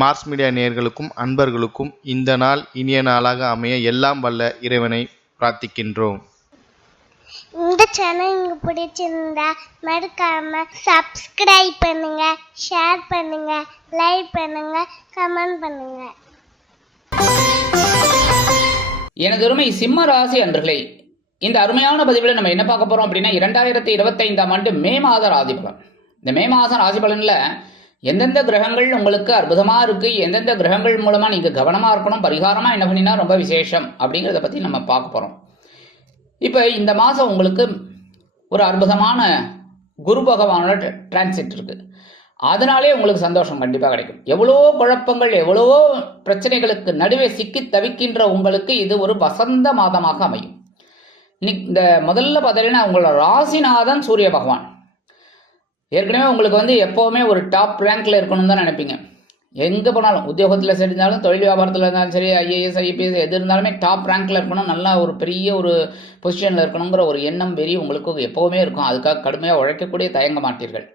Mars media நேயர்களுக்கும் அன்பர்களுக்கும் இந்த நாள் இனிய நாளாக அமைய எல்லாம் வல்ல இறைவனை பிரார்த்திக்கின்றோம். இந்த சேனல் உங்களுக்கு பிடிச்சிருந்தா மறக்காம சப்ஸ்கிரைப் பண்ணுங்க ஷேர் பண்ணுங்க லைக் பண்ணுங்க கமெண்ட் பண்ணுங்க. எனது அருமை சிம்ம ராசி அன்பர்களே இந்த அருமையான பதிவில் நம்ம என்ன பார்க்க போறோம் அப்படின்னா இரண்டாயிரத்தி இருபத்தைந்தாம் ஆண்டு மே மாத ராசி பலன். இந்த மே மாதம் ராசி பலன்ல எந்தெந்த கிரகங்கள் உங்களுக்கு அற்புதமாக இருக்குது எந்தெந்த கிரகங்கள் மூலமாக நீங்கள் கவனமாக இருக்கணும் பரிகாரமாக என்ன பண்ணினா ரொம்ப விசேஷம் அப்படிங்கிறத பற்றி நம்ம பார்க்க போகிறோம் இப்போ இந்த மாதம் உங்களுக்கு ஒரு அற்புதமான குரு பகவானோட டிரான்சிட் இருக்குது அதனாலே உங்களுக்கு சந்தோஷம் கண்டிப்பாக கிடைக்கும். எவ்வளோ குழப்பங்கள் எவ்வளோ பிரச்சனைகளுக்கு நடுவே சிக்கி தவிக்கின்ற உங்களுக்கு இது ஒரு வசந்த மாதமாக அமையும். இந்த முதல்ல பார்த்தீங்கன்னா உங்களோட ராசிநாதன் சூரிய பகவான். ஏற்கனவே உங்களுக்கு வந்து எப்போவுமே ஒரு டாப் ரேங்க்ல இருக்கணும்னு தான் நினைப்பீங்க. எங்கே போனாலும் உத்தியோகத்தில் சரி இருந்தாலும் தொழில் வியாபாரத்தில் இருந்தாலும் சரி ஐஏஎஸ் ஐபிஎஸ் எது இருந்தாலுமே டாப் ரேங்க்ல இருக்கணும் நல்லா ஒரு பெரிய ஒரு பொசிஷனில் இருக்கணுங்கிற ஒரு எண்ணம் வெறி உங்களுக்கு எப்போவுமே இருக்கும். அதுக்காக கடுமையாக உழைக்கக்கூடிய தயங்க மாட்டீர்கள்.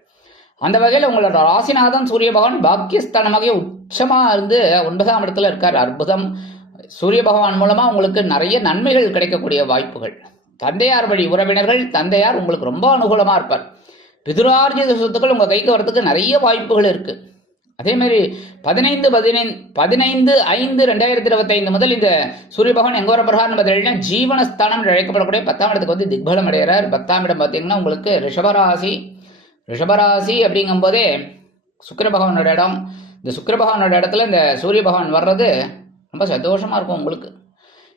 அந்த வகையில் உங்களோட ராசிநாதன் சூரிய பகவான் பாக்கியஸ்தானமாக உச்சமாக இருந்து ஒன்பதாம் இடத்துல இருக்கார். அற்புதம். சூரிய பகவான் மூலமாக உங்களுக்கு நிறைய நன்மைகள் கிடைக்கக்கூடிய வாய்ப்புகள். தந்தையார் வழி உறவினர்கள் தந்தையார் உங்களுக்கு ரொம்ப அனுகூலமாக இருப்பார். பிதுரார்ஜித சொத்துக்கள் உங்கள் கைக்கு வரதுக்கு நிறைய வாய்ப்புகள் இருக்குது அதே மாதிரி பதினைந்து பதினைந்து பதினைந்து ஐந்து ரெண்டாயிரத்தி இருபத்தைந்து முதல் இந்த சூரிய பகவான் எங்கே வர பிரகாரம் பார்த்தீங்கன்னா ஜீவனஸ்தானம் என்று அழைக்கப்படக்கூடிய பத்தாம் இடத்துக்கு வந்து திக்பலம் அடைகிறார். பத்தாம் இடம் பார்த்தீங்கன்னா உங்களுக்கு ரிஷபராசி. ரிஷபராசி அப்படிங்கும்போதே சுக்கர பகவானோட இடம். இந்த சுக்கர பகவானோட இடத்துல இந்த சூரிய பகவான் வர்றது ரொம்ப சந்தோஷமாக இருக்கும் உங்களுக்கு.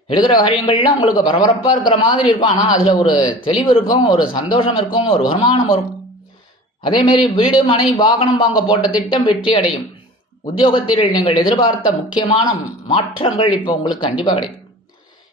எடுக்கிற காரியங்கள்லாம் உங்களுக்கு பரபரப்பாக இருக்கிற மாதிரி இருக்கும். ஆனால் அதில் ஒரு தெளிவு இருக்கும் ஒரு சந்தோஷம் இருக்கும் ஒரு வருமானம் வரும். அதேமாரி வீடு மனை வாகனம் வாங்க போட்ட திட்டம் வெற்றி அடையும் உத்தியோகத்தில் நீங்கள் எதிர்பார்த்த முக்கியமான மாற்றங்கள் இப்போ உங்களுக்கு கண்டிப்பாக கிடைக்கும்.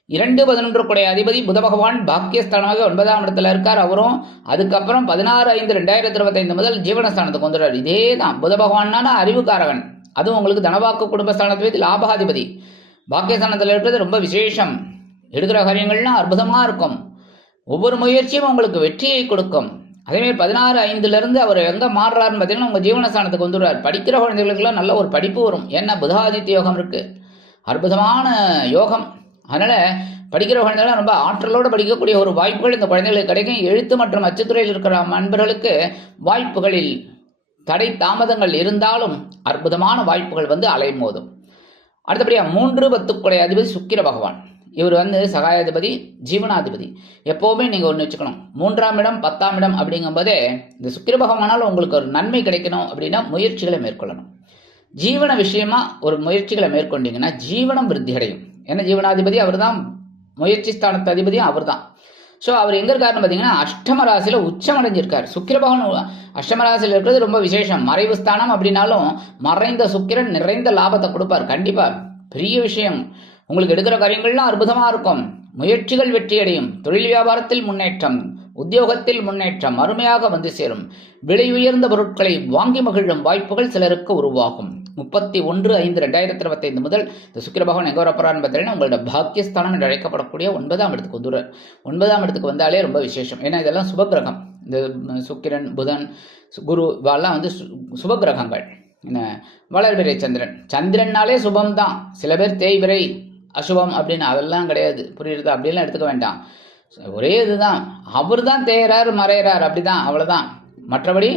இரண்டு பதினொன்று கூடிய அதிபதி புத பகவான் பாக்கியஸ்தானமாக ஒன்பதாம் இடத்துல இருக்கார். அவரும் அதுக்கப்புறம் பதினாறு ஐந்து ரெண்டாயிரத்தி இருபத்தைந்து முதல் ஜீவனஸ்தானத்துக்கு வந்துடுறார். இதே தான் புத பகவான்னா அறிவுக்காரகன். அதுவும் உங்களுக்கு தனவாக்கு குடும்பஸ்தானத்தை லாபாதிபதி. பாக்கியஸ்தானத்தில் இருக்கிறது ரொம்ப விசேஷம். எடுக்கிற காரியங்கள்லாம் அற்புதமாக இருக்கும். ஒவ்வொரு முயற்சியும் உங்களுக்கு வெற்றியை கொடுக்கும். அதேமாதிரி பதினாறு ஐந்துலேருந்து அவர் எங்கே மாறுறாருன்னு பார்த்தீங்கன்னா உங்கள் ஜீவனஸ்தானத்துக்கு வந்துடுவார் படிக்கிற குழந்தைகளுக்கெல்லாம் நல்ல ஒரு படிப்பு வரும். ஏன்னா புதாதித்ய யோகம் இருக்குது அற்புதமான யோகம். அதனால் படிக்கிற குழந்தைகள் ரொம்ப ஆற்றலோடு படிக்கக்கூடிய ஒரு வாய்ப்புகள் இந்த குழந்தைகளுக்கு கிடைக்கும். எழுத்து மற்றும் அச்சுத்துறையில் இருக்கிற நண்பர்களுக்கு வாய்ப்புகளில் தடை தாமதங்கள் இருந்தாலும் அற்புதமான வாய்ப்புகள் வந்து அலைமோதும். அடுத்தபடியாக மூன்று பத்துக்குடைய அதிபதி சுக்கிர பகவான். இவர் வந்து சகாயாதிபதி ஜீவனாதிபதி. எப்போவுமே நீங்கள் ஒன்று வச்சுக்கணும். மூன்றாம் இடம் பத்தாம் இடம் அப்படிங்கும்போதே இந்த சுக்கிர பகவானால் உங்களுக்கு ஒரு நன்மை கிடைக்கணும் அப்படின்னா முயற்சிகளை மேற்கொள்ளணும். ஜீவன விஷயமா ஒரு முயற்சிகளை மேற்கொண்டீங்கன்னா ஜீவனம் விருத்தி அடையும். ஏன்னா ஜீவனாதிபதி அவர் தான் முயற்சி ஸ்தானத்து அதிபதியும் அவர் தான் ஸோ அவர் எங்கே இருக்காருன்னு பார்த்தீங்கன்னா அஷ்டம ராசியில் உச்சம் அடைஞ்சிருக்கார் சுக்கிர அஷ்டம ராசியில் இருக்கிறது ரொம்ப விசேஷம். மறைவு ஸ்தானம் அப்படின்னாலும் மறைந்த சுக்கிரன் நிறைந்த லாபத்தை கொடுப்பார். கண்டிப்பாக பெரிய விஷயம். உங்களுக்கு எடுக்கிற காரியங்கள்லாம் அற்புதமாக இருக்கும். முயற்சிகள் வெற்றியடையும். தொழில் வியாபாரத்தில் முன்னேற்றம் உத்தியோகத்தில் முன்னேற்றம் அருமையாக வந்து சேரும். விலை உயர்ந்த பொருட்களை வாங்கி மகிழும் வாய்ப்புகள் சிலருக்கு உருவாகும். முப்பத்தி ஒன்று ஐந்து ரெண்டாயிரத்தி இருபத்தைந்து முதல் இந்த சுக்கிர பகவான் எங்கே வரப்போறான்னு பார்த்தீங்கன்னா உங்களோட பாக்கியஸ்தானம் என்று அழைக்கப்படக்கூடிய ஒன்பதாம் இடத்துக்கு வந்துடுறார் ஒன்பதாம் இடத்துக்கு வந்தாலே ரொம்ப விசேஷம். ஏன்னா இதெல்லாம் சுபகிரகம். இந்த சுக்கிரன் புதன் குரு இவெல்லாம் வந்து சுபகிரகங்கள். என்ன? வளர்பிறை சந்திரன். சந்திரன்னாலே சுபம் தான் சில பேர் தேய்விரை அசுபம் அப்படின்னு அதெல்லாம் கிடையாது. புரியுறது? அப்படிலாம் எடுத்துக்க வேண்டாம். ஒரே இதுதான். அவர் தான் தேயறார் மறையிறார் அப்படிதான். அவ்வளோதான் மற்றபடி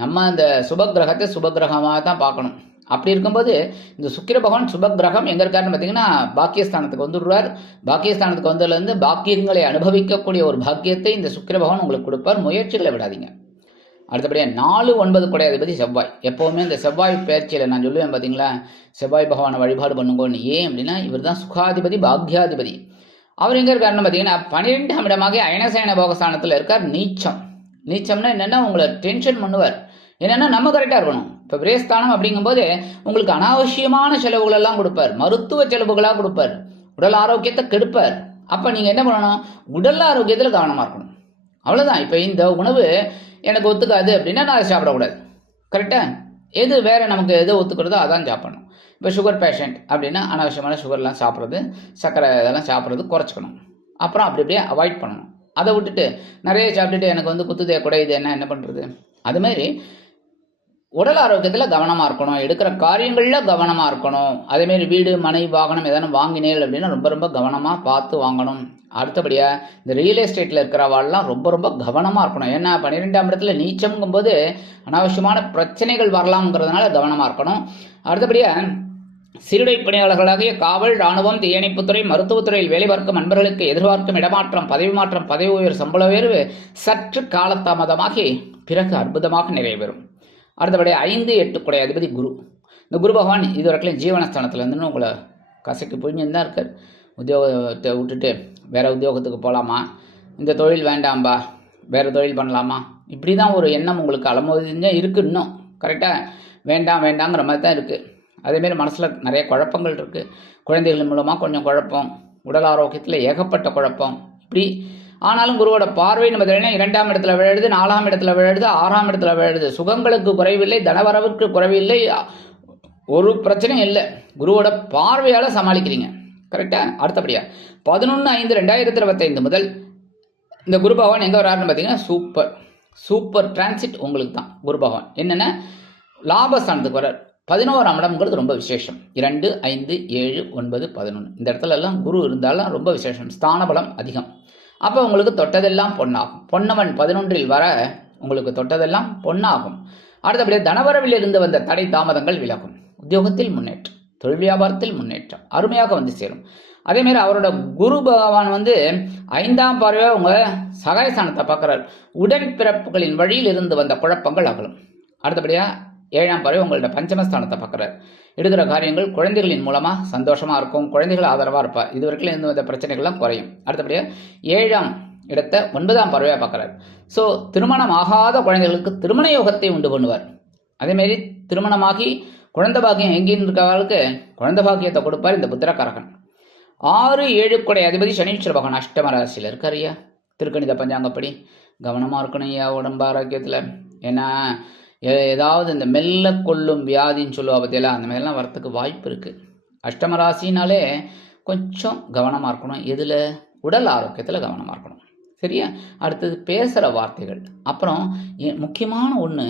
நம்ம அந்த சுபகிரகத்தை சுபகிரகமாக தான் பார்க்கணும். அப்படி இருக்கும்போது இந்த சுக்கிர பகவான் சுபகிரகம் எங்கே இருக்காருன்னு பார்த்தீங்கன்னா பாக்கியஸ்தானத்துக்கு வந்துடுறார். பாக்கியஸ்தானத்துக்கு வந்ததுலேருந்து பாக்கியங்களை அனுபவிக்கக்கூடிய ஒரு பாக்கியத்தை இந்த சுக்கிர பகவான் உங்களுக்கு கொடுப்பார். முயற்சிகளை விடாதீங்க. அடுத்தபடியாக நாலு ஒன்பது கூட அதிபதி செவ்வாய். எப்போவுமே இந்த செவ்வாய் பேர்ச்சியில் நான் சொல்லுவேன் பார்த்தீங்களா செவ்வாய் பகவானை வழிபாடு பண்ணுங்கன்னு. ஏன் அப்படின்னா இவர் தான் சுகாதிபதி பாக்யாதிபதி. அவர் எங்கே இருக்காருன்னு பார்த்தீங்கன்னா பன்னிரெண்டாம் இடமாக அயனசயன போகஸ்தானத்தில் இருக்கார் நீச்சம். நீச்சம்னா என்னென்னா உங்களை டென்ஷன் பண்ணுவார். என்னென்னா நம்ம கரெக்டாக இருக்கணும். இப்போ பிரேஸ்தானம் அப்படிங்கும்போது உங்களுக்கு அனாவசியமான செலவுகளெல்லாம் கொடுப்பார். மருத்துவ செலவுகளாக கொடுப்பார். உடல் ஆரோக்கியத்தை கெடுப்பார். அப்போ நீங்கள் என்ன பண்ணணும்? உடல் ஆரோக்கியத்தில் கவனமாக இருக்கணும். அவ்வளோதான் இப்போ இந்த உணவு எனக்கு ஒத்துக்காது அப்படின்னா நான் அதை சாப்பிடக்கூடாது. கரெக்டாக எது வேறு நமக்கு எது ஒத்துக்கிறதோ அதான் சாப்பிடணும். இப்போ சுகர் பேஷண்ட் அப்படின்னா அனாவசியமான சுகர்லாம் சாப்பிட்றது சர்க்கரை இதெல்லாம் சாப்பிட்றது குறைச்சிக்கணும். அப்புறம் அப்படி அப்படியே அவாய்ட் பண்ணணும். அதை விட்டுட்டு நிறைய சாப்பிட்டுட்டு எனக்கு வந்து குத்துதே கூட இது என்ன என்ன பண்ணுறது அதுமாதிரி உடல் ஆரோக்கியத்தில் கவனமாக இருக்கணும். எடுக்கிற காரியங்களில் கவனமாக இருக்கணும். அதேமாரி வீடு மனை வாகனம் எதனா வாங்கினேன் அப்படின்னா ரொம்ப ரொம்ப கவனமாக பார்த்து வாங்கணும். அடுத்தபடியாக இந்த ரியல் எஸ்டேட்டில் இருக்கிறவாள்லாம் ரொம்ப ரொம்ப கவனமாக இருக்கணும். ஏன்னா பன்னிரெண்டாம் இடத்துல நீச்சம்ங்கும்போது அனாவசியமான பிரச்சனைகள் வரலாம்ங்கிறதுனால கவனமாக இருக்கணும். அடுத்தபடியாக சிறுடை பணியாளர்களாகிய காவல் ராணுவம் தீயணைப்புத்துறை மருத்துவத்துறையில் வேலை பார்க்கும் அன்பர்களுக்கு எதிர்பார்க்கும் இடமாற்றம் பதவி மாற்றம் பதவி உயர் சம்பள உயர்வு சற்று காலதாமதமாகி பிறகு அற்புதமாக நிறைவேறும். அடுத்தபடி ஐந்து எட்டு குடை அதிபதி குரு. இந்த குரு பகவான் இது வரைக்கும் ஜீவனஸ்தானத்தில் உங்களை கசக்கி புரிஞ்சுன்னு தான் இருக்கார். உத்தியோகத்தை விட்டுட்டு வேறு உத்தியோகத்துக்கு போகலாமா இந்த தொழில் வேண்டாம்பா. வேறு தொழில் பண்ணலாமா? இப்படி தான் ஒரு எண்ணம் உங்களுக்கு அலமோதிஞ்சால் இருக்குது இன்னும். கரெக்டாக வேண்டாம் வேண்டாங்கிற மாதிரி தான் இருக்குது அதேமாரி மனசில் நிறைய குழப்பங்கள் இருக்குது குழந்தைகள் மூலமாக கொஞ்சம் குழப்பம் உடல் ஆரோக்கியத்தில் ஏகப்பட்ட குழப்பம். இப்படி ஆனாலும் குருவோட பார்வைன்னு பார்த்தீங்கன்னா இரண்டாம் இடத்துல விழுது நாலாம் இடத்துல விழுது ஆறாம் இடத்துல விழுது சுகங்களுக்கு குறைவில்லை தனவரவுக்கு குறைவில்லை ஒரு பிரச்சனையும் இல்லை. குருவோட பார்வையால் சமாளிக்கிறீங்க. கரெக்டாக அடுத்தபடியா பதினொன்று ஐந்து ரெண்டாயிரத்தி இருபத்தைந்து முதல் இந்த குரு பகவான் எங்கே வராருன்னு பார்த்தீங்கன்னா சூப்பர் சூப்பர் டிரான்சிட் உங்களுக்கு தான் குரு பகவான். என்னென்ன? லாபஸ்தானத்துக்கு வரார் பதினோராம் இடம்ங்கிறது ரொம்ப விசேஷம். இரண்டு ஐந்து ஏழு ஒன்பது பதினொன்று இந்த இடத்துல எல்லாம் குரு இருந்தாலும் ரொம்ப விசேஷம். ஸ்தான பலம் அதிகம். அப்போ உங்களுக்கு தொட்டதெல்லாம் பொன்னாகும். பொன்னவன் பதினொன்றில் வர உங்களுக்கு தொட்டதெல்லாம் பொன்னாகும். அடுத்தபடியாக தனவரவில் இருந்து வந்த தடை தாமதங்கள் விலகும். உத்தியோகத்தில் முன்னேற்றம் தொழில் வியாபாரத்தில் முன்னேற்றம் அருமையாக வந்து சேரும். அதேமாரி அவரோட குரு பகவான் வந்து ஐந்தாம் பார்வையாக உங்கள் சகாயஸ்தானத்தை பார்க்குறார். உடன்பிறப்புகளின் வழியில் இருந்து வந்த குழப்பங்கள் அகலும். அடுத்தபடியாக ஏழாம் பார்வை உங்களோட பஞ்சமஸ்தானத்தை பார்க்குறார். எடுக்கிற காரியங்கள் குழந்தைகளின் மூலமாக சந்தோஷமாக இருக்கும் குழந்தைகள் ஆதரவாக இருப்பா இது வரைக்கும் இருந்து வந்த பிரச்சனைகள்லாம் குறையும். அடுத்தபடியாக ஏழாம் இடத்தை ஒன்பதாம் பறவையாக பார்க்குறாரு. ஸோ திருமணம் ஆகாத குழந்தைகளுக்கு திருமண யோகத்தை உண்டு பண்ணுவார். அதேமாரி திருமணமாகி குழந்தை பாக்கியம் எங்கேன்னு இருக்கவர்களுக்கு குழந்தை பாக்கியத்தை கொடுப்பார் இந்த புத்திரக்காரகன். ஆறு ஏழு கொடை அதிபதி சனீஸ்வர பகவான் அஷ்டம ராசியில் இருக்கார் ஐயா திருக்கணித பஞ்சாங்கப்படி. கவனமாக இருக்கணும் ஐயா உடம்பு ஆரோக்கியத்தில். ஏன்னா ஏதாவது இந்த மெல்ல கொள்ளும் வியாதின்னு சொல்லுவா பற்றியெல்லாம் அந்த மாதிரிலாம் வரத்துக்கு வாய்ப்பு இருக்குது அஷ்டம ராசினாலே கொஞ்சம் கவனமாக இருக்கணும். எதில்? உடல் ஆரோக்கியத்தில் கவனமாக இருக்கணும். சரியா? அடுத்தது பேசுகிற வார்த்தைகள். அப்புறம் முக்கியமான ஒன்று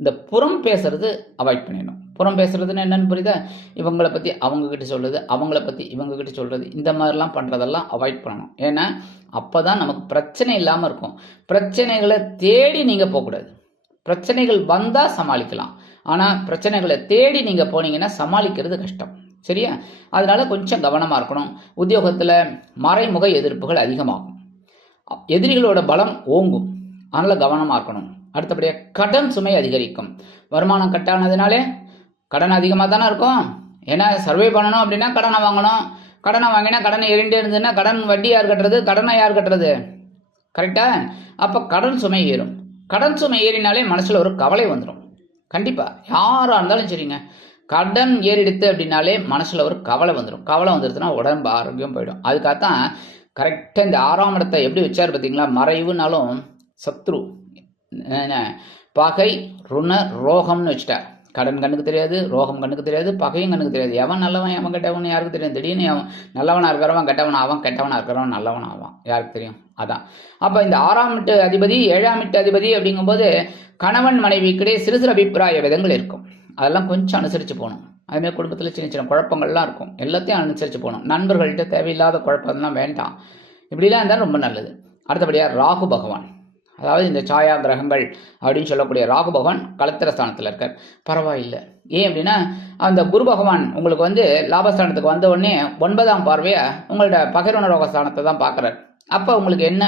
இந்த புறம் பேசுறது அவாய்ட் பண்ணிடணும். புறம் பேசுறதுன்னு என்னன்னு புரியுதா? இவங்கள பற்றி அவங்கக்கிட்ட சொல்கிறது அவங்கள பற்றி இவங்கக்கிட்ட சொல்கிறது இந்த மாதிரிலாம் பண்ணுறதெல்லாம் அவாய்ட் பண்ணணும். ஏன்னா அப்போ தான் நமக்கு பிரச்சனை இல்லாமல் இருக்கும். பிரச்சனைகளை தேடி நீங்கள் போகக்கூடாது. பிரச்சனைகள் வந்தால் சமாளிக்கலாம். ஆனால் பிரச்சனைகளை தேடி நீங்கள் போனீங்கன்னா சமாளிக்கிறது கஷ்டம். சரியா? அதனால கொஞ்சம் கவனமாக இருக்கணும். உத்தியோகத்தில் மறைமுக எதிர்ப்புகள் அதிகமாகும். எதிரிகளோட பலம் ஓங்கும். அதனால் கவனமாக இருக்கணும். அடுத்தபடியாக கடன் சுமை அதிகரிக்கும். வருமானம் கட்டானதுனாலே கடன் அதிகமாக தானே இருக்கும். ஏன்னா சர்வே பண்ணணும் அப்படின்னா கடனை வாங்கணும். கடனை வாங்கினா கடனை எரிண்டே இருந்ததுன்னா கடன் வட்டி யார் கட்டுறது கடனை யார் கட்டுறது? கரெக்டாக அப்போ கடன் சுமை ஏறும். கடன் சுமை ஏறினாலே மனசில் ஒரு கவலை வந்துடும் கண்டிப்பாக யாராக இருந்தாலும் சரிங்க. கடன் ஏறிடுத்து அப்படின்னாலே மனசில் ஒரு கவலை வந்துடும் கவலை வந்துடுதுன்னா உடம்பு ஆரோக்கியம் போயிடும். அதுக்காகத்தான் கரெக்டாக இந்த ஆறாம் இடத்தை எப்படி வச்சார் பார்த்தீங்களா மறைவுனாலும் சத்ரு என்ன, பகை ருண ரோகம்னு வச்சுட்டார். கடன் கண்ணுக்கு தெரியாது ரோகம் கண்ணுக்கு தெரியாது பகையும் கண்ணுக்கு தெரியாது. எவன் நல்லவன் எவன் கெட்டவன் யாருக்கு தெரியும்? திடீர்னு அவன் நல்லவனாக இருக்கிறவன் கெட்டவன் ஆவான் கெட்டவனாக இருக்கிறவன் நல்லவன் ஆவான் யாருக்கு தெரியும்? அதான். அப்போ இந்த ஆறாம் எட்டு அதிபதி ஏழாம் எட்டு அதிபதி அப்படிங்கும்போது கணவன் மனைவிக்கிடையே சிறு சிறு அபிப்பிராய விதங்கள் இருக்கும். அதெல்லாம் கொஞ்சம் அனுசரித்து போகணும். அதுமாதிரி குடும்பத்தில் சின்ன சின்ன குழப்பங்கள்லாம் இருக்கும். எல்லாத்தையும் அனுசரித்து போகணும். நண்பர்கள்ட்ட தேவையில்லாத குழப்பம்லாம் வேண்டாம். இப்படிலாம் இருந்தால் ரொம்ப நல்லது. அடுத்தபடியாக ராகு பகவான். அதாவது இந்த சாயா கிரகங்கள் அப்படின்னு சொல்லக்கூடிய ராகு பகவான் கலத்திர ஸ்தானத்தில் இருக்கார். பரவாயில்லை. ஏன் அப்படின்னா அந்த குரு பகவான் உங்களுக்கு வந்து லாபஸ்தானத்துக்கு வந்த உடனே ஒன்பதாம் பார்வையை உங்களோட பகிர்வன ரோக ஸ்தானத்தை தான் பார்க்குறாரு. அப்போ உங்களுக்கு என்ன?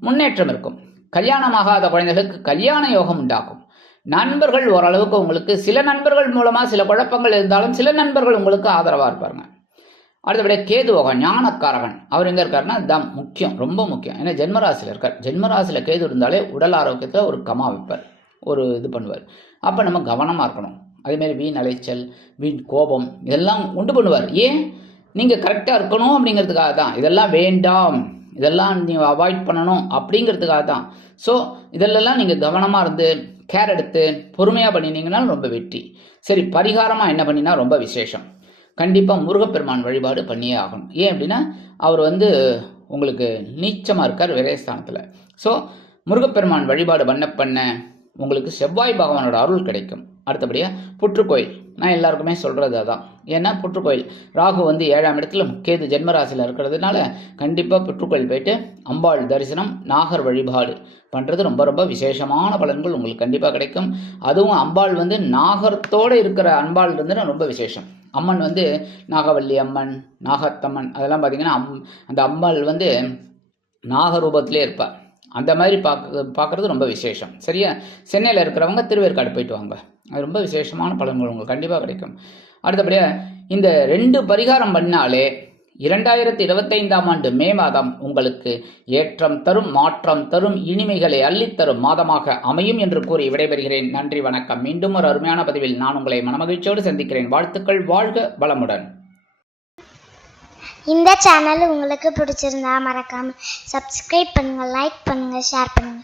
முன்னேற்றம் இருக்கும். கல்யாணமாகாத குழந்தைகளுக்கு கல்யாண யோகம் உண்டாகும். நண்பர்கள் ஓரளவுக்கு உங்களுக்கு சில நண்பர்கள் மூலமாக சில குழப்பங்கள் இருந்தாலும் சில நண்பர்கள் உங்களுக்கு ஆதரவாக இருப்பாருங்க. அடுத்தபடியாக கேது ஞானக்காரகன். அவர் எங்கே இருக்காருன்னா இதுதான் முக்கியம் ரொம்ப முக்கியம். ஏன்னா ஜென்மராசியில் இருக்கார். ஜென்மராசியில் கேது இருந்தாலே உடல் ஆரோக்கியத்தில் ஒரு கமா வைப்பார் ஒரு இது பண்ணுவார். அப்போ நம்ம கவனமாக இருக்கணும். அதேமாரி வீண் அலைச்சல் வீண் கோபம் இதெல்லாம் உண்டு பண்ணுவார். ஏன்? நீங்கள் கரெக்டாக இருக்கணும் அப்படிங்கிறதுக்காக தான். இதெல்லாம் வேண்டாம். இதெல்லாம் நீங்கள் அவாய்ட் பண்ணணும் அப்படிங்கிறதுக்காக தான். ஸோ இதெல்லாம் நீங்கள் கவனமாக இருந்து கேர் எடுத்து பொறுமையாக பண்ணினீங்கன்னா ரொம்ப வெற்றி. சரி பரிகாரமாக என்ன பண்ணினா ரொம்ப விசேஷம். கண்டிப்பாக முருகப்பெருமான் வழிபாடு பண்ணியே ஆகணும். ஏன் அப்படின்னா அவர் வந்து உங்களுக்கு நீச்சமாக இருக்கார் விரயஸ்தானத்தில் ஸோ முருகப்பெருமான் வழிபாடு பண்ண பண்ண உங்களுக்கு செவ்வாய் பகவானோட அருள் கிடைக்கும். அடுத்தபடியாக புற்றுக்கோயில். நான் எல்லாருக்குமே சொல்கிறது அதான். ஏன்னா புற்றுக்கோயில். ராகு வந்து ஏழாம் இடத்துல கேது ஜென்மராசியில் இருக்கிறதுனால கண்டிப்பாக புற்றுக்கோயில் போயிட்டு அம்பாள் தரிசனம் நாகர் வழிபாடு பண்ணுறது ரொம்ப ரொம்ப விசேஷமான பலன்கள் உங்களுக்கு கண்டிப்பாக கிடைக்கும். அதுவும் அம்பாள் வந்து நாகரத்தோடு இருக்கிற அம்பாள் இருந்துன்னா ரொம்ப விசேஷம். அம்மன் வந்து நாகவல்லி அம்மன் நாகத்தம்மன் அதெல்லாம் பார்த்தீங்கன்னா அம் அந்த அம்மாள் வந்து நாகரூபத்திலே இருப்பாள் அந்த மாதிரி பார்க்க பார்க்குறது ரொம்ப விசேஷம். சரியா? சென்னையில் இருக்கிறவங்க திருவேற்காடு போயிட்டு வாங்க. அது ரொம்ப விசேஷமான பலன்கள் உங்களுக்கு கண்டிப்பாக கிடைக்கும். அடுத்தபடியாக இந்த ரெண்டு பரிகாரம் பண்ணாலே இரண்டாயிரத்தி இருபத்தைந்தாம் ஆண்டு மே மாதம் உங்களுக்கு ஏற்றம் தரும் மாற்றம் தரும் இனிமைகளை அள்ளித்தரும் மாதமாக அமையும் என்று கூறி விடைபெறுகிறேன். நன்றி வணக்கம். மீண்டும் ஒரு அருமையான பதிவில் நான் உங்களை மனமகிழ்ச்சியோடு சந்திக்கிறேன். வாழ்த்துக்கள் வாழ்க வளமுடன். இந்த சேனல் உங்களுக்கு பிடிச்சிருந்தா மறக்காம சப்ஸ்கிரைப் பண்ணுங்க லைக் பண்ணுங்க ஷேர் பண்ணுங்க.